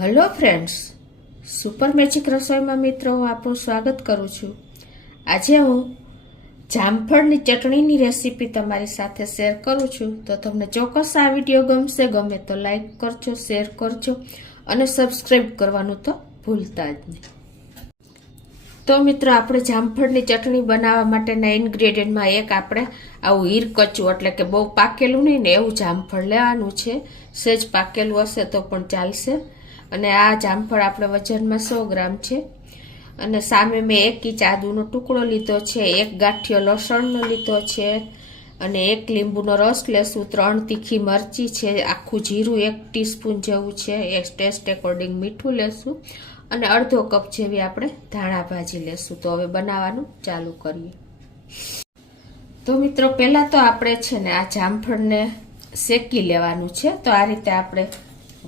Hello friends, super magic રસોઈમાં મિત્રો હું આપણું સ્વાગત કરું છું. આજે હું જામફળની ચટણીની રેસીપી તમારી સાથે શેર કરું છું. તો તમને ચોક્કસ આ વિડીયો ગમે તો લાઈક કરજો, શેર કરજો અને સબસ્ક્રાઈબ કરવાનું તો ભૂલતા જ નહીં. તો મિત્રો, આપણે જામફળની ચટણી બનાવવા માટેના ઇન્ગ્રેડિયન્ટમાં એક આપણે આવું હીરકચું એટલે કે બહુ પાકેલું નહીં ને એવું જામફળ લેવાનું છે. સહેજ પાકેલું હશે તો પણ ચાલશે. અને આ જામફળ આપણે વજનમાં 100 ગ્રામ છે. અને સામે મેં 1 ઇંચ આદુનો ટુકડો લીધો છે, 1 ગાંઠિયો લસણનો લીધો છે અને 1 લીંબુનો રસ લેશું, 3 તીખી મરચી છે, આખું જીરું 1 ટીસ્પૂન જેવું છે, એક ટેસ્ટ એકોર્ડિંગ મીઠું લેશું અને અડધો કપ જેવી આપણે ધાણા ભાજી લેશું. તો હવે બનાવવાનું ચાલુ કરીએ. તો મિત્રો, પહેલાં તો આપણે છે ને આ જામફળને શેકી લેવાનું છે. તો આ રીતે આપણે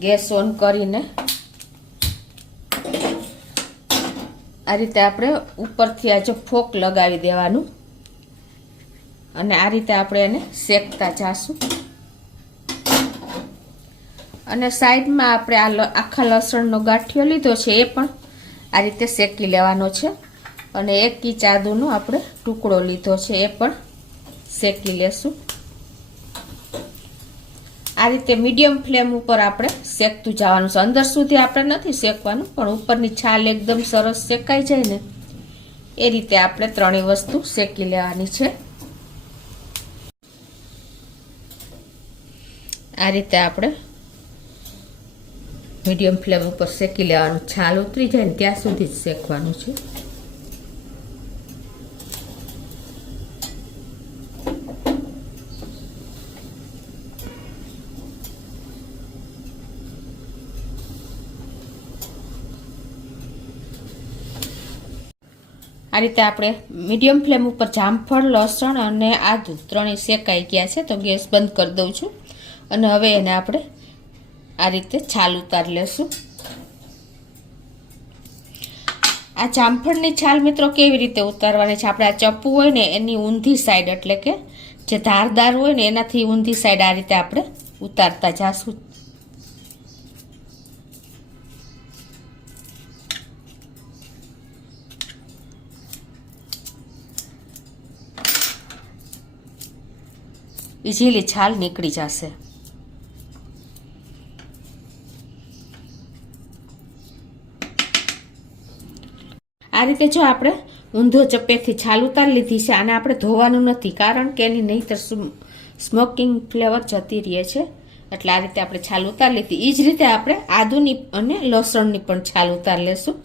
ગેસ ઓન કરીને આ રીતે આપણે ઉપરથી આ જો ફોક લગાવી દેવાનું અને આ રીતે આપણે એને શેકતા જાશું. અને સાઈડમાં આપણે આ આખા લસણનો ગાંઠિયો લીધો છે એ પણ આ રીતે શેકી લેવાનો છે. અને 1 ઇંચ આદુનો આપણે ટુકડો લીધો છે એ પણ શેકી લેશું. આ રીતે મીડિયમ ફ્લેમ ઉપર આપણે શેકતું જવાનું છે. અંદર સુધી આપણે નથી શેકવાનું, પણ ઉપરની છાલ એકદમ સરસ શેકાઈ જાય ને એ રીતે આપણે ત્રણેય વસ્તુ શેકી લેવાની છે. આ રીતે આપણે મીડિયમ ફ્લેમ ઉપર શેકી લેવાનું. છાલ ઉતરી જાય ને ત્યાં સુધી જ શેકવાનું છે. આ રીતે આપણે મીડિયમ ફ્લેમ ઉપર જામફળ, લસણ અને આદુ ત્રણેય શેકાઈ ગયા છે. તો ગેસ બંધ કરી દઉં છું અને હવે એને આપણે આ રીતે છાલ ઉતારી લેશું. આ જામફળની છાલ મિત્રો કેવી રીતે ઉતારવાની છે? આપણે આ ચપ્પુ હોય ને એની ઊંધી સાઈડ, એટલે કે જે ધારદાર હોય ને એનાથી ઊંધી સાઈડ આ રીતે આપણે ઉતારતા જાશું. ઇઝીલી છાલ નીકળી જશે. આ રીતે જો આપણે ઊંધો ચપ્પેથી છાલ ઉતારી લીધી છે. આને આપણે ધોવાનું નથી, કારણ કે એની નહીંતર સ્મોકિંગ ફ્લેવર જતી રહે છે. એટલે આ રીતે આપણે છાલ ઉતારી લીધી. એ જ રીતે આપણે આદુની અને લસણની પણ છાલ ઉતારી લેશું.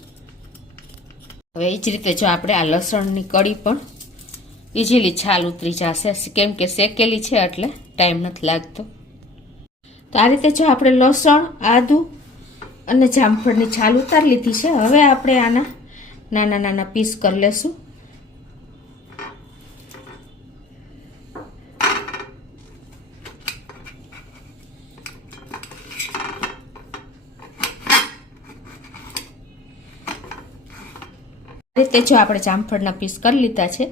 હવે એ જ રીતે જો આપણે આ લસણની કળી પણ ઇઝીલી છાલ ઉતરી જશે, કેમ કે શેકેલી છે એટલે ટાઈમ નથી લાગતો. તો આ રીતે જો આપણે લસણ, આદુ અને જામફળની છાલ ઉતારી લીધી છે. હવે આપણે આના નાના નાના પીસ કરી લેશું. આ રીતે જો આપણે જામફળના પીસ કરી લીધા છે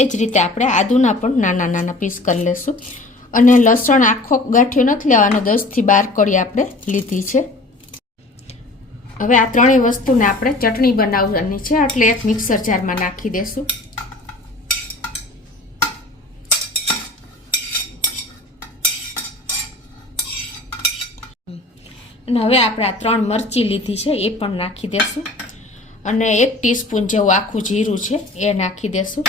એ જ રીતે આપણે આદુના પણ નાના નાના પીસ કરી લેશું. અને લસણ આખો ગાંઠિયો નથી લેવાનો, 10 થી 12 કળી આપણે લીધી છે. હવે આ ત્રણેય વસ્તુને આપણે ચટણી બનાવવાની છે, એટલે એક મિક્સર જારમાં નાખી દેશું. અને હવે આપણે આ 3 મરચી લીધી છે એ પણ નાખી દેશું. અને 1 ટીસ્પૂન જેવું આખું જીરું છે એ નાખી દેશું.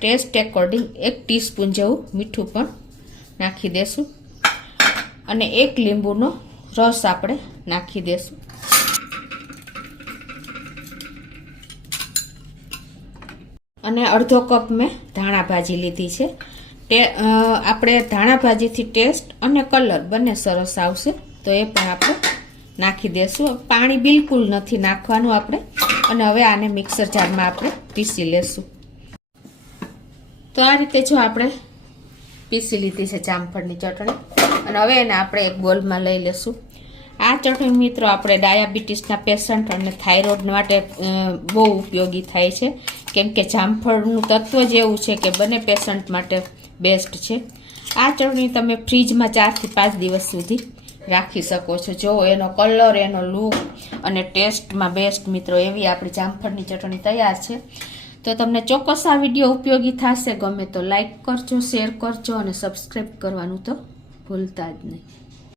ટેસ્ટ એકોર્ડિંગ 1 ટીસ્પૂન જેવું મીઠું પણ નાખી દેશું. અને 1 લીંબુનો રસ આપણે નાખી દેશું. અને અડધો કપ મેં ધાણા ભાજી લીધી છે. આપણે ધાણા ભાજીથી ટેસ્ટ અને કલર બંને સરસ આવશે, તો એ પણ આપણે નાખી દેશું. પાણી બિલકુલ નથી નાખવાનું આપણે. અને હવે આને મિક્સર જારમાં આપણે પીસી લેશું. તો આ રીતે જો આપણે પીસી લીધી છે જામફળની ચટણી. અને હવે એને આપણે એક બોલમાં લઈ લેશું. આ ચટણી મિત્રો આપણે ડાયાબિટીસના પેશન્ટ અને થાઇરોઇડ માટે બહુ ઉપયોગી થાય છે, કેમ કે જામફળનું તત્વ જ એવું છે કે બંને પેશન્ટ માટે બેસ્ટ છે. આ ચટણી તમે ફ્રીજમાં 4 થી 5 દિવસ સુધી રાખી શકો છો. જો એનો કલર, એનો લુક અને ટેસ્ટમાં બેસ્ટ મિત્રો એવી આપણી જામફળની ચટણી તૈયાર છે. તો તમને ચોક્કસ આ વિડીયો ઉપયોગી થશે. ગમે તો લાઈક કરજો, શેર કરજો અને સબસ્ક્રાઈબ કરવાનું તો ભૂલતા જ નહીં.